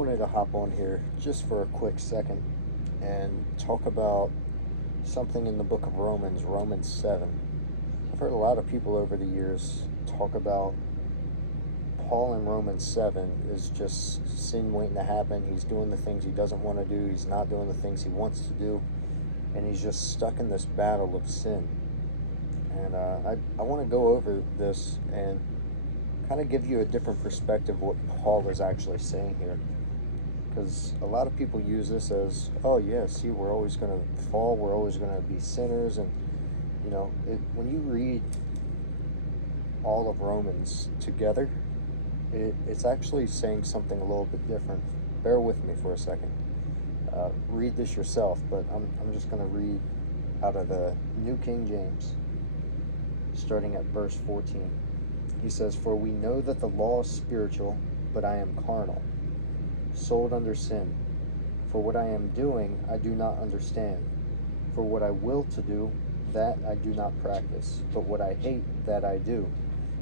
wanted to hop on here just for a quick second and talk about something in the book of Romans, Romans 7. I've heard a lot of people over the years talk about Paul in Romans 7 is just sin waiting to happen. He's doing the things he doesn't want to do, he's not doing the things he wants to do, and he's just stuck in this battle of sin. And I want to go over this and kind of give you a different perspective of what Paul is actually saying here. Because a lot of people use this as, oh yeah, see, we're always going to fall, we're always going to be sinners. And, you know, when you read all of Romans together, it's actually saying something a little bit different. Bear with me for a second. Read this yourself, but I'm just going to read out of the New King James, starting at verse 14. He says, "For we know that the law is spiritual, but I am carnal, sold under sin. For what I am doing, I do not understand. For what I will to do, that I do not practice. But what I hate, that I do.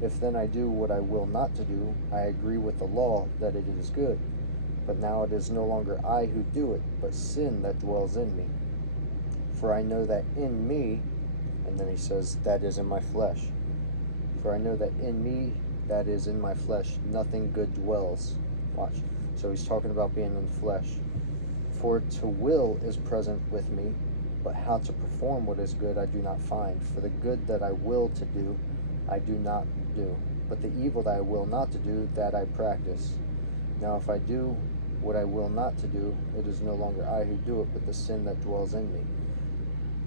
If then I do what I will not to do, I agree with the law that it is good. But now it is no longer I who do it, but sin that dwells in me. For I know that in me," and then he says, "that is in my flesh. For I know that in me, that is in my flesh, nothing good dwells." Watch. So he's talking about being in the flesh. "For to will is present with me, but how to perform what is good I do not find. For the good that I will to do, I do not do. But the evil that I will not to do, that I practice. Now if I do what I will not to do, it is no longer I who do it, but the sin that dwells in me."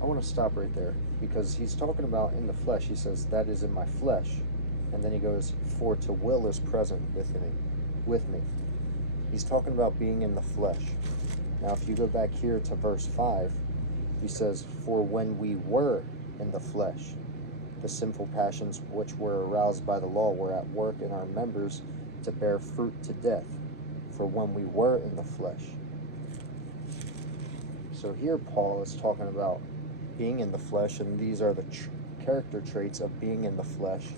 I want to stop right there, because he's talking about in the flesh. He says, "that is in my flesh." And then he goes, "For to will is present with me." He's talking about being in the flesh. Now, if you go back here to verse 5, he says, "For when we were in the flesh, the sinful passions which were aroused by the law were at work in our members to bear fruit to death. For when we were in the flesh." So here Paul is talking about being in the flesh, and these are the character traits of being in the flesh.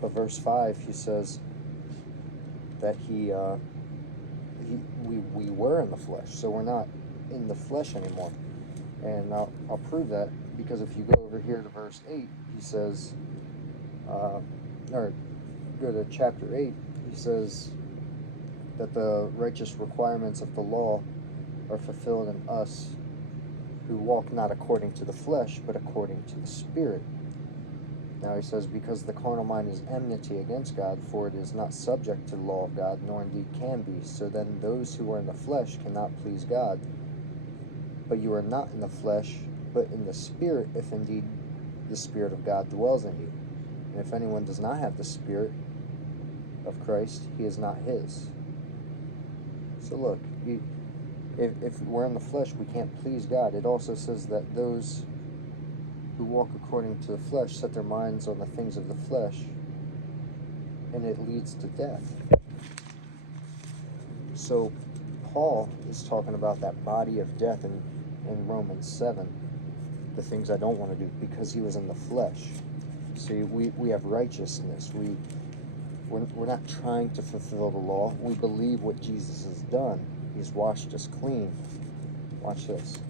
But verse 5, he says that we were in the flesh, so we're not in the flesh anymore. And I'll prove that, because if you go over here to verse 8, he says, or go to chapter 8, he says that the righteous requirements of the law are fulfilled in us who walk not according to the flesh, but according to the Spirit. Now he says, "Because the carnal mind is enmity against God, for it is not subject to the law of God, nor indeed can be. So then those who are in the flesh cannot please God. But you are not in the flesh, but in the Spirit, if indeed the Spirit of God dwells in you. And if anyone does not have the Spirit of Christ, he is not his." So look, if we're in the flesh, we can't please God. It also says that those who walk according to the flesh set their minds on the things of the flesh, and it leads to death. So Paul is talking about that body of death in Romans 7, the things I don't want to do, because he was in the flesh. See, we have righteousness. We're not trying to fulfill the law. We believe what Jesus has done. He's washed us clean. Watch this.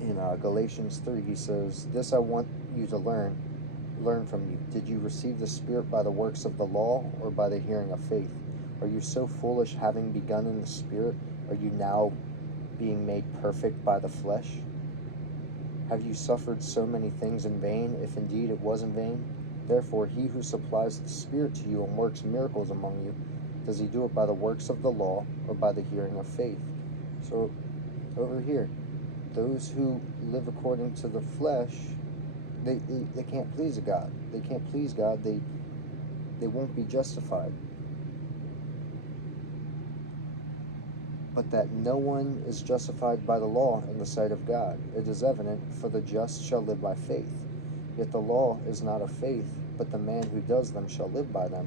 In Galatians 3, he says, "This I want you to learn from you. Did you receive the Spirit by the works of the law, or by the hearing of faith? Are you so foolish, having begun in the Spirit, are you now being made perfect by the flesh? Have you suffered so many things in vain, if indeed it was in vain? Therefore he who supplies the Spirit to you and works miracles among you, does he do it by the works of the law, or by the hearing of faith?" So over here, those who live according to the flesh, they can't please God. They can't please God. They won't be justified. But that no one is justified by the law in the sight of God, it is evident, for the just shall live by faith. Yet the law is not of faith, but the man who does them shall live by them.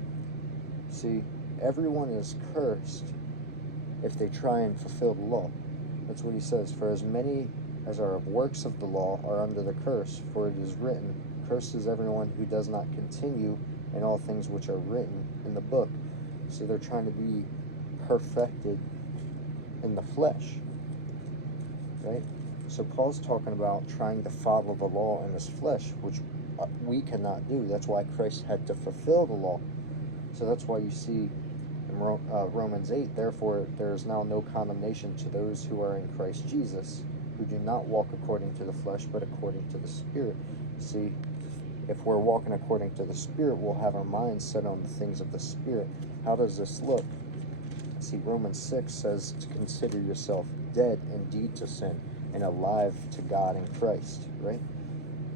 See, everyone is cursed if they try and fulfill the law. That's what he says. "For as many as are of works of the law are under the curse, for it is written, Cursed is everyone who does not continue in all things which are written in the book." So they're trying to be perfected in the flesh, right? So Paul's talking about trying to follow the law in his flesh, which we cannot do. That's why Christ had to fulfill the law. So that's why you see in Romans 8, therefore there is now no condemnation to those who are in Christ Jesus, who do not walk according to the flesh, but according to the Spirit. See, if we're walking according to the Spirit, we'll have our minds set on the things of the Spirit. How does this look? See, Romans 6 says to consider yourself dead indeed to sin and alive to God in Christ, right?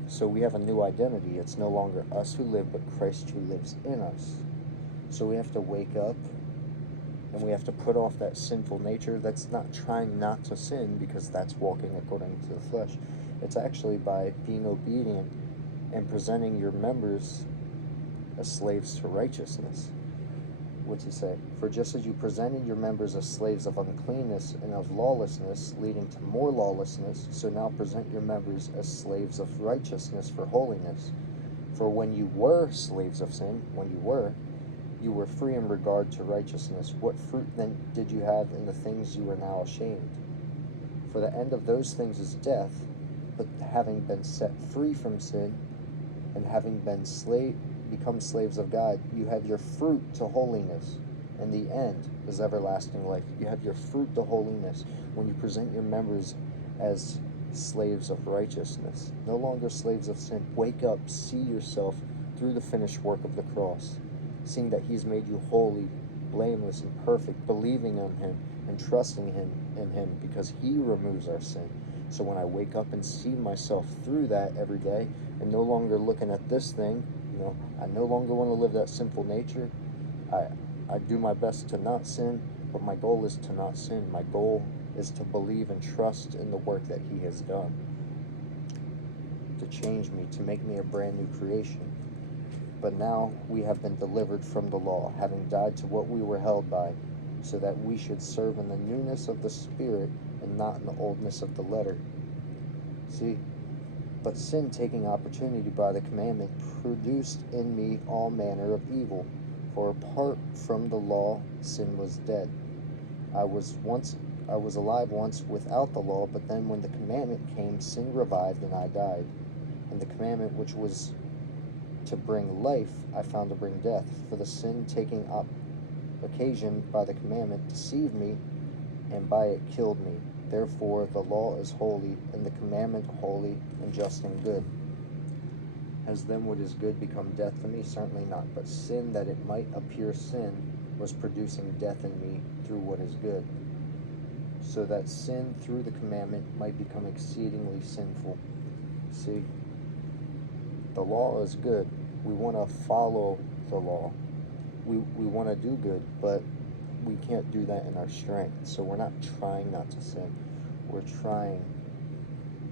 So we have a new identity. It's no longer us who live, but Christ who lives in us. So we have to wake up and we have to put off that sinful nature. That's not trying not to sin, because that's walking according to the flesh. It's actually by being obedient and presenting your members as slaves to righteousness. What's he say? For just as you presented your members as slaves of uncleanness and of lawlessness, leading to more lawlessness, so now present your members as slaves of righteousness for holiness. For when you were slaves of sin, you were free in regard to righteousness. What fruit then did you have in the things you are now ashamed? For the end of those things is death, but having been set free from sin, and having been become slaves of God, you have your fruit to holiness, and the end is everlasting life. You have your fruit to holiness when you present your members as slaves of righteousness, no longer slaves of sin. Wake up, see yourself through the finished work of the cross, seeing that he's made you holy, blameless, and perfect, believing on him and trusting in him because he removes our sin. So when I wake up and see myself through that every day, and no longer looking at this thing, I no longer want to live that sinful nature. I do my best to not sin, but my goal is to not sin. My goal is to believe and trust in the work that he has done, to change me, to make me a brand new creation. But now we have been delivered from the law, having died to what we were held by, so that we should serve in the newness of the Spirit and not in the oldness of the letter. See, but sin, taking opportunity by the commandment, produced in me all manner of evil. For apart from the law, sin was dead. I was alive once without the law, but then when the commandment came, sin revived and I died. And the commandment which was to bring life, I found to bring death. For the sin taking occasion by the commandment deceived me, and by it killed me. Therefore the law is holy, and the commandment holy and just and good. Has then what is good become death to me? Certainly not. But sin, that it might appear sin, was producing death in me through what is good, so that sin through the commandment might become exceedingly sinful. See, the law is good. We want to follow the law. We want to do good, but we can't do that in our strength. So we're not trying not to sin. We're trying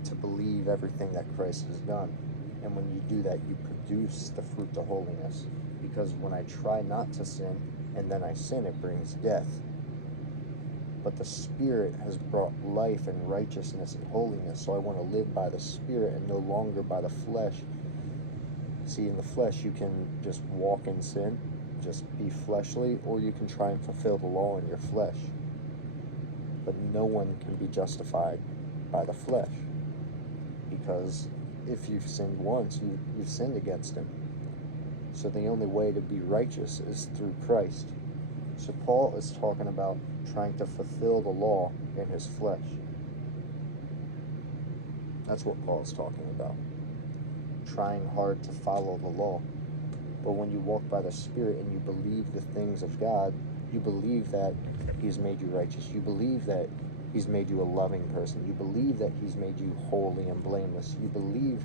to believe everything that Christ has done. And when you do that, you produce the fruit to holiness. Because when I try not to sin, and then I sin, it brings death. But the Spirit has brought life and righteousness and holiness. So I want to live by the Spirit and no longer by the flesh. See, in the flesh, you can just walk in sin, just be fleshly, or you can try and fulfill the law in your flesh. But no one can be justified by the flesh, because if you've sinned once, you've sinned against him. So the only way to be righteous is through Christ. So Paul is talking about trying to fulfill the law in his flesh. That's what Paul is talking about. Trying hard to follow the law. But when you walk by the Spirit and you believe the things of God, you believe that he's made you righteous. You believe that he's made you a loving person. You believe that he's made you holy and blameless. You believe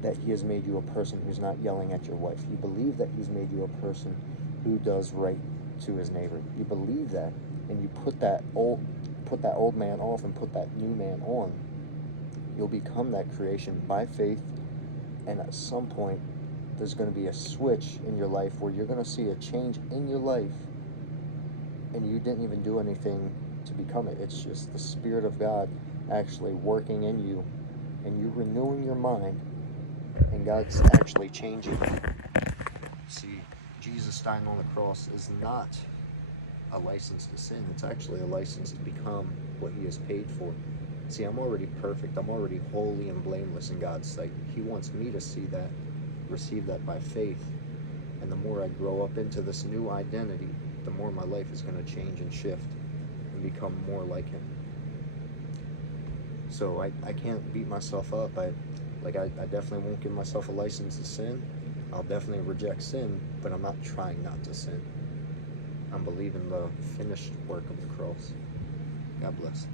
that he has made you a person who's not yelling at your wife. You believe that he's made you a person who does right to his neighbor. You believe that, and you put that old man off and put that new man on. You'll become that creation by faith, and at some point there's going to be a switch in your life where you're going to see a change in your life, and you didn't even do anything to become it. It's just the Spirit of God actually working in you, and you renewing your mind, and God's actually changing you. See, Jesus dying on the cross is not a license to sin. It's actually a license to become what he has paid for. See, I'm already perfect. I'm already holy and blameless in God's sight. He wants me to see that, receive that by faith. And the more I grow up into this new identity, the more my life is going to change and shift and become more like him. So I can't beat myself up. I definitely won't give myself a license to sin. I'll definitely reject sin, but I'm not trying not to sin. I'm believing the finished work of the cross. God bless.